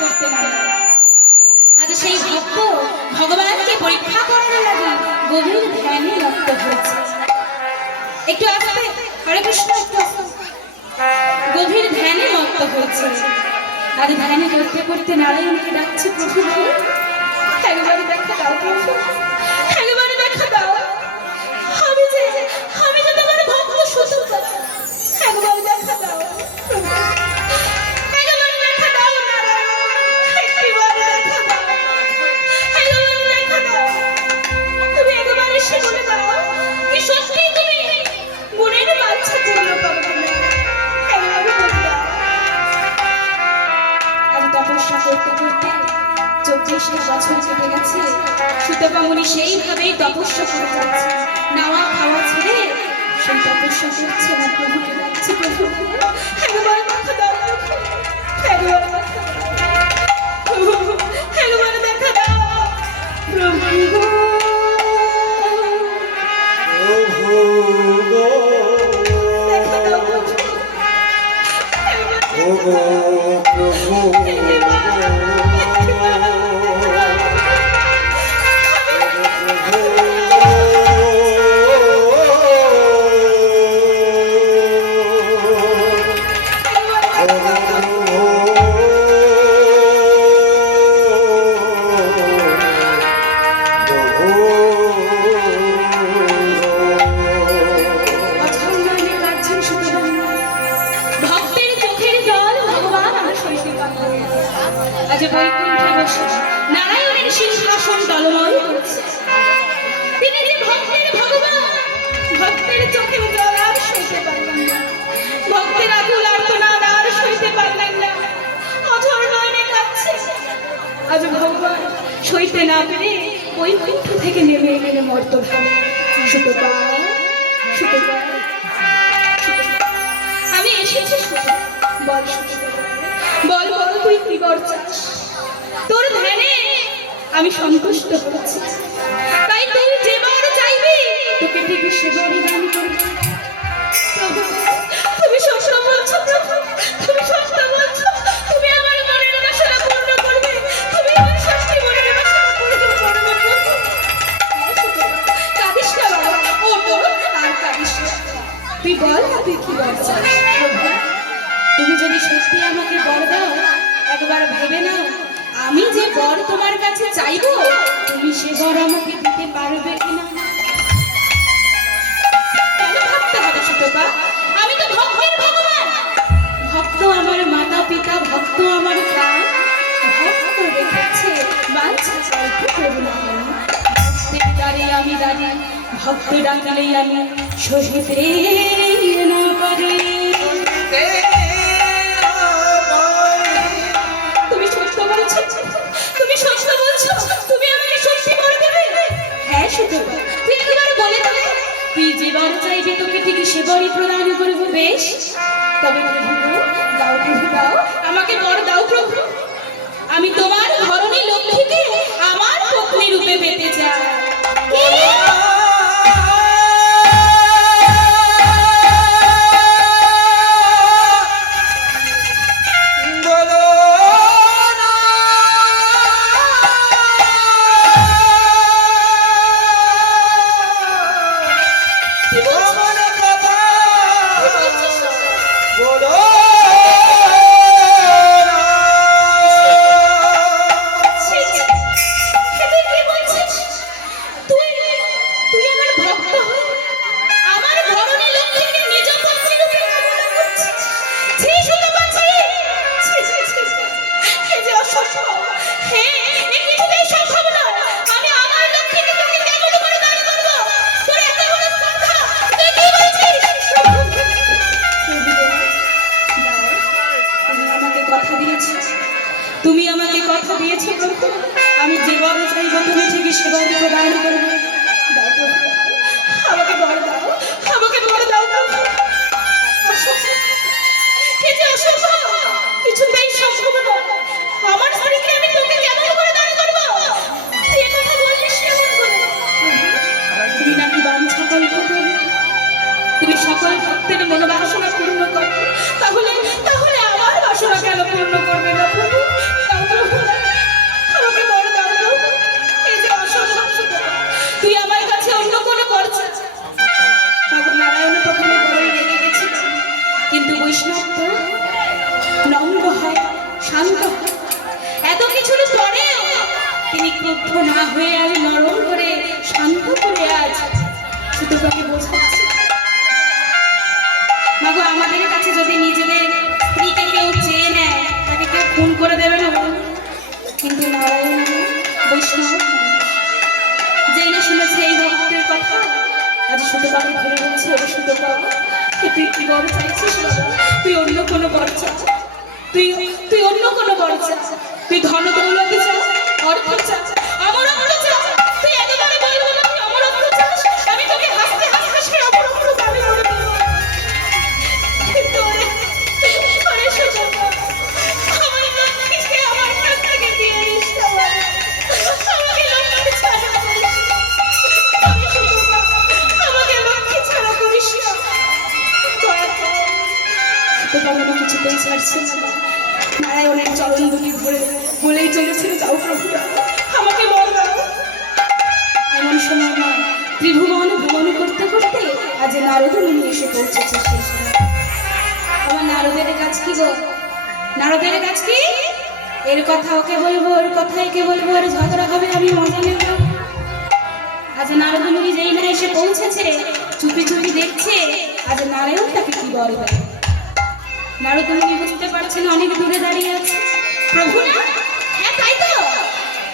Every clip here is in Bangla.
করতে পারে। আজ সেই ভক্ত ভগবানকে পরীক্ষা করার লাগে গভীর ধ্যানে রক্ত হয়েছে। একটু আসতে, হরে কৃষ্ণ, একটু আসতে। গভীর ধ্যানে মত্ত হয়েছে। আর ধ্যানে করতে করতে নারায়ণকে ডাকছে, প্রভু একবারে দেখা দাও, প্রভু একবারে দেখা দাও। আমি যে তোমার ভক্ত শুধু একবার দেখা দাও, একবার দেখা দাও নারায়ণ, একবারে দেখা দাও, একবারে দেখা দাও। তুমি একবার এসে বলে দাও কি সত্যি তুমি মনের বাচ্চা পূর্ণ করবে না, একবারে বলে দাও। আজ তপস্যা করতে করতে 40টা বছর কেটে গেছে। সুতপামনি সেইভাবেই তপস্যা করে যাচ্ছে, নাওয়া খাওয়া ছেড়ে সেই তপস্যা করছে। আমার প্রভুকে ডাকছে, প্রভু একবার দেখা দাও, একবার দেখা দাও, একবার দেখা দাও প্রভু। দেখা দাও প্রভু, আজ বৈকুণ্ঠে বসে নারায়ণের সিংহাসন টলমল করছে। তিনি যে ভক্তের ভগবান, ভক্তের চোখের জল আর সইতে পারলেন না, ভক্তের আকুল আর্তনাদ আর সইতে পারলেন না, অঝর নয়নে কাঁদছে। আজ ভগবান সইতে না পেরে বৈকুণ্ঠ থেকে নেমে এলেন মর্তধামে। সুতপা, সুতপা, আমি এসেছি, বল বল বল তুই কি বর চাস? তোর ধ্যানে আমি সন্তুষ্ট হয়েছি, তাই তুই যে বর চাইবি তোকে ঠিক সে বরই দান করবি। তুমি সত্য বলছো প্রভু, তুমি সত্য বলছো, তুমি আমার মনের বাসনা পূর্ণ করবে, তুমি আমার সত্যি মনের বাসনা পূর্ণ করবে প্রভু। কাঁদিস না বাবা, ও বল আর কাঁদিস না, তুই বল তুই কি বর চাস। তুমি যদি সত্যি আমাকে বর দাও, একবার ভেবে নাও আমি যে বর তোমার কাছে চাইবো তুমি সে বর আমাকে দিতে পারবে কিনা। কেন ভাবতে হবে সুতপা? আমি তো ভক্তের ভগবান, ভক্ত আমার মাতা পিতা, ভক্ত আমার প্রাণ, ভক্ত রেখেছে বাঞ্ছা চাইতে করুণা। ভক্তের দ্বারে আমি দাঁড়িয়ে, ভক্ত ডাকলেই আমি সহিতে না পারি। তুমি সত্য বলছো, তুমি আমাকে সত্যি বর দেবে? হ্যাঁ সুতপা, তুই একবার বলে দে, তুই যে বর চাইবে তোকে ঠিক সে বরই প্রদান করবো। বেশ, তবে প্রভু দাও, প্রভু দাও, আমাকে বর দাও প্রভু। আমি তোমার ধরনী লক্ষ্মীকে আমার পত্নী রূপে পেতে চাই। তুমি আমাকে কথা দিয়েছো প্রভু, আমি যে বর চাইব তুমি ঠিকই সে বর প্রদান করবে। দাও প্রভু, আমাকে বর দাও, আমাকে বর দাও প্রভু। কিছুতেই সম্ভব না, আমার স্ত্রীকে আমি তোকে কেমন করে দান করবো? তুই এ কথা বললিস কেমন করে? তুমি নাকি বাঞ্ছা কল্প করবে, তুমি সকল ভক্তের মনোবাসনা পূর্ণ করো, তাহলে আমার বাসনা কেন পূর্ণ করবে না প্রভু? নম্র হয়, শান্ত হয়। এত কিছুর পরেও তিনি ক্রুদ্ধ না হয়ে আজ নরম করে শান্ত করে আজ শুধু তাকে বোঝাচ্ছে, মাগো আমাদের কাছে যদি নিজেদের স্ত্রীকে কেউ চেয়ে নেয় তাকে কেউ খুন করে দেবে না বলুন? কিন্তু নারায়ণ বৈষ্ণব যেই না শুনেছে এই ভক্তের কথা, আজ শুধু বাবু ধরে বলছে, ওরে শুধু বাবু তুই কি বড় চাইছিস বাবা? তুই অন্য কোনো বড় চা, তুই অন্য কোনো বড় চা, তুই ধন দৌলতে চা, অর্থ চা, আমার অর্থ চা। তুই একেবারে বলবো না তুই আমার অর্থ চাস, আমি তোকে হাসতে হাসতে হাসতে আমার অর্থ দাবি করে দেবো। কিন্তু ওরে শুধু আমার লক্ষ্মীকে আমার কাছ থেকে দিয়ে দিস না বাবা। আমাকে লক্ষ্মী ছাড়া করিস না। ওরে শুধু আমাকে লক্ষ্মী ছাড়া করিস না। তো বাবা কিছুতেই ছাড়ছে না। নারায়ণের চরণ দুটি ধরে বলেই চলেছিল, যাও প্রভু আমাকে বল দাও। এমন সময় না ত্রিভুবন ভ্রমণ করতে করতে আজ নারদ মুনি এসে পৌঁছেছে সেই সময়। আমার নারদের কাজ কি গো? নারদের কাজ কি? এর কথা ওকে বলবো, ওর কথা একে বলবো, আর ঝগড়া হবে, আমি মজা নেব। আজ নারদ মুনি যেই না এসে পৌঁছেছে, চুপি চুপি দেখছে আজ নারায়ণ তাকে কি বলবে। নারদ মুনি বুঝতে পারছেন অনেক দূরে দাঁড়িয়ে আছে। প্রভু না? হ্যাঁ তাই তো,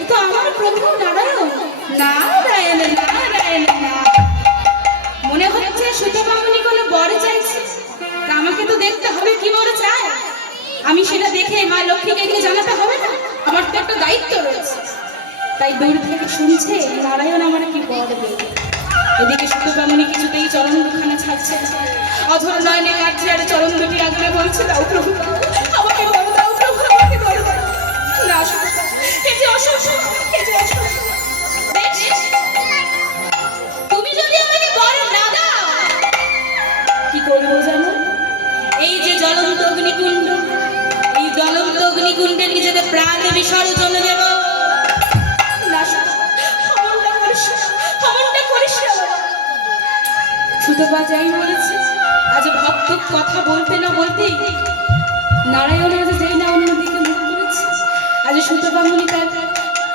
এ তো আমার প্রভু নারায়ণ। নারায়ণ নারায়ণ না, মনে হচ্ছে সুতপা মুনি কোনো বর চাইছে। তা আমাকে তো দেখতে হবে কি বর চায়, আমি সেটা দেখে মা লক্ষ্মীকে গিয়ে জানাতে হবে না? আমার তো একটা দায়িত্ব রয়েছে। তাই দূর থেকে শুনছে নারায়ণ আমার কি বর দেবে। এদিকে সুতপা মুনি কিছুতেই চরণ দুখানা ছাড়ছে, অধর নয়নে কাটছে আর চরণ দুটি আগলে বলছে, দাও প্রভু আমাকে বড় দাও প্রভু আমাকে বড় দাও। না এ যে অসম্ভব, এ যে অসম্ভব। তুমি যদি আমাকে বড় না দাও কি করবো জানো? এই যে জ্বলন্ত অগ্নিকুণ্ড, এই জ্বলন্ত অগ্নিকুণ্ডে নিজেদের প্রাণ বিসর্জন দেব। না অমনটা করিস না, অমনটা করিস না। সুতপা যাই বলেছে, আজ ভক্ত কথা বলতে না বলতেই নারায়ণ আজ যেই না অন্যদিকে মুখ করেছে। আজ সুতপা মুনি তার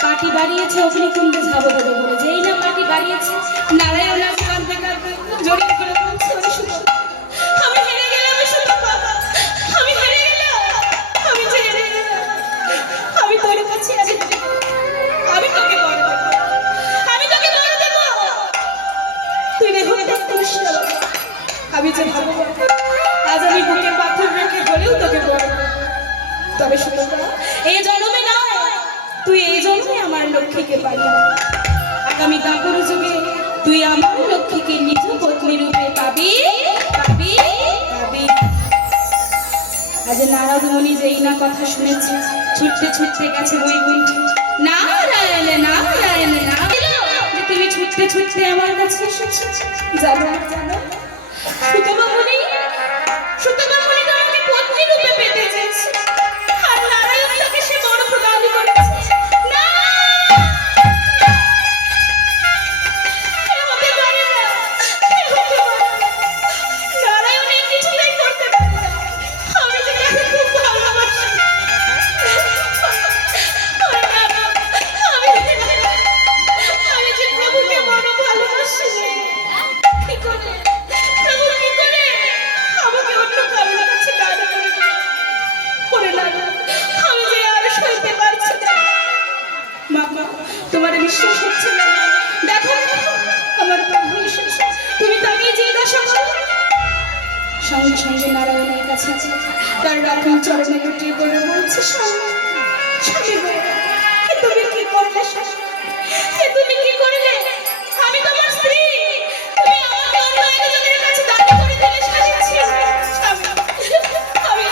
কাটি বাড়িয়েছে অগ্নিকুণ্ডে ঝাঁপ দেবে বলে, যেই না কাটি বাড়িয়েছে নারায়ণ আজ কাঁদতে কাঁদতে জড়িয়ে করে বলছে, ওরে সুতপা আমি হেরে গেলাম, সুতপা আমি হেরে গেলাম, আমি যে হেরে গেলাম। আমি তোর কাছে আজ আমি তোকে বড় দেবো, আমি তোকে বড় দেবো। তুই রে হতে করিস না। আমি যে ভাবো আজ আমি বুকে পাথর রেখে হলেও তোকে বড় দেবো। তবে সুতপা এই জন্মে না, তুই এই জন্মে আমার লক্ষ্মীকে পাবি না। আগামী দাপর যুগে তুই আমার লক্ষ্মীকে নিজ পত্নী রূপে পাবি পাবি পাবি। আজ নারদ মুনি যেই না কথা শুনেছে, ছুটতে ছুটতে গেছে বৈকুণ্ঠে। নারায়ণ নারায়ণ নারায়ণ, তুমি ছুটতে ছুটতে আমার কাছে এসেছো। জানো জানো সুতপা মুনি, সুতপা মুনি তো আমাকে পত্নী রূপে পেতে চেয়েছে, আর নারায়ণ তাকে সে বড় প্রদান করেছে। না হতে পারে না, নারায়ণ এই কিছুটাই করতে পারে না। আমি যে তাকে খুব ভালোবাসি, আমি যে প্রভুকে বড় ভালোবাসি। কি করে প্রভু কি করে আমাকে অন্য কারোর কাছে দান করে না? আমি যে আর সইতে পারছি না। মামা তোমার বিশ্বাস হচ্ছে না? দেখো আমার প্রভু এসেছে, তুমি তাকে জিজ্ঞাসা করো। সঙ্গে সঙ্গে নারায়ণের কাছে তার রাখাল চরণে লুটিয়ে পড়ে বলছে, স্বামী স্বামী তুমি কি করলে? তুমি কি করলে? আমি তোমার স্ত্রী, তুমি আমাকে অন্য একজনের কাছে দান করে দিলে। স্বামী আমি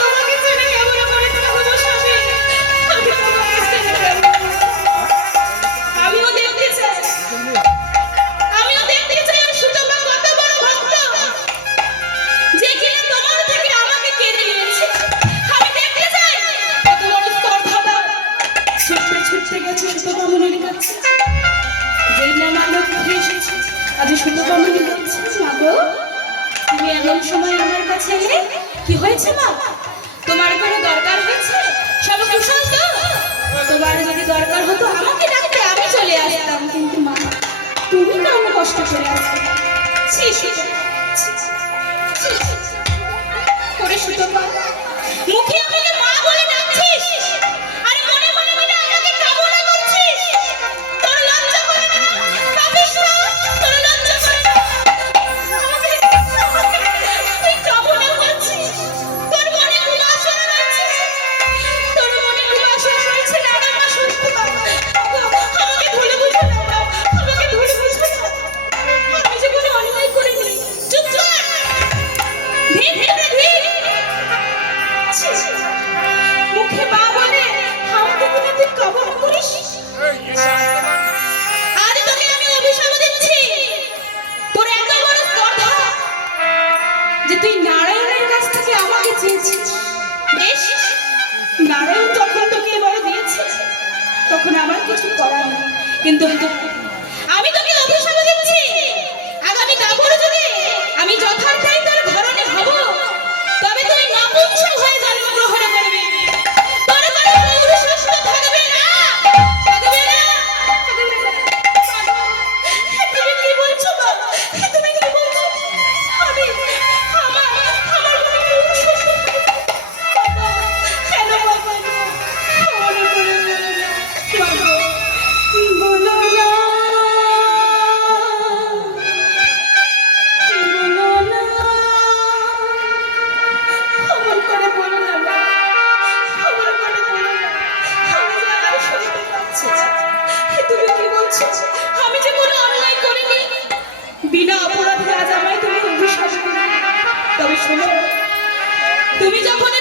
তোমাকে ছেড়ে কেমন করে থাকবো? স্বামী আমি তোমাকে ছেড়ে কেমন? আমিও দেখতে চাই, আমিও দেখতে চাই সুতপা কত বড় ভক্ত, যে কিনা তোমার থেকে আমাকে কেড়ে নিয়েছে। আমি দেখতে চাই কত বড় স্পর্ধা। ছুটতে ছুটতে গেছে সুতপা মুনির কাছে। যেই না মা লক্ষ্মী এসেছে, আজ সুতপা মুনি বলছে, মা গো তুমি এমন সময় আমার কাছে এলে, কি হয়েছে মা? তোমার ছি সুতপা, ছি, ছি, ছি। ওরে সুতপা, মুখে আমাকে মা বলে ডাকছিস আর মনে মনে মনে আমাকে কামনা করছিস। তোর লজ্জা করে না? ভাবিস না তোর লজ্জা করে না? তুই কামনা করছিস, তোর মনে কোনো আশা রয়েছে, তোর মনে কোনো আশা রয়েছে না রে মা সুতপা। আমাকে ভুলে বুঝো না মা, আমাকে ভুলে বুঝো না। আমি যে কোনো অন্যায় করিনি। চুপ কর, ধীর ধীরে ধীর। ছি, মুখে মা বলে আমাকে কিনা তুই কামনা করিস। আজ তোকে আমি অভিশাপ দিচ্ছি, তোর এত বড় স্পর্ধা যে তুই নারায়ণের কাছ থেকে আমাকে চেয়েছিস। বেশ, নারায়ণ যখন তোকে এবার দিয়েছে তখন আমার কিছু করার নেই, কিন্তু আমি তোকে অভিশাপ দিচ্ছি, আগামী দাপর যুগে আমি যথার্থই তোর ধরনে হব, তবে তুই নপুংসক হয়ে জন্মগ্রহণ করবি। তোর কোনো পৌরুষত্ব থাকবে না, থাকবে না, থাকবে না। তুমি কি বলছো মা? তুমি কি বলছো? আমি আমার আমার কোনো পৌরুষত্ব থাকবে না। বাবা, কেন বাবা গো? ক্ষমা করে বলো না। বাবা, বলো না। বলো না। ক্ষমা করে বলো না মা। ক্ষমা করে বলো না। আমি যে আর সইতে পারছি না। তুমি কি বলছো? আমি যে কোনো অন্যায় করিনি। বিনা অপরাধে আজ আমায় তুমি অভিশাপ দিলে। তবে শোনো, তুমি যখন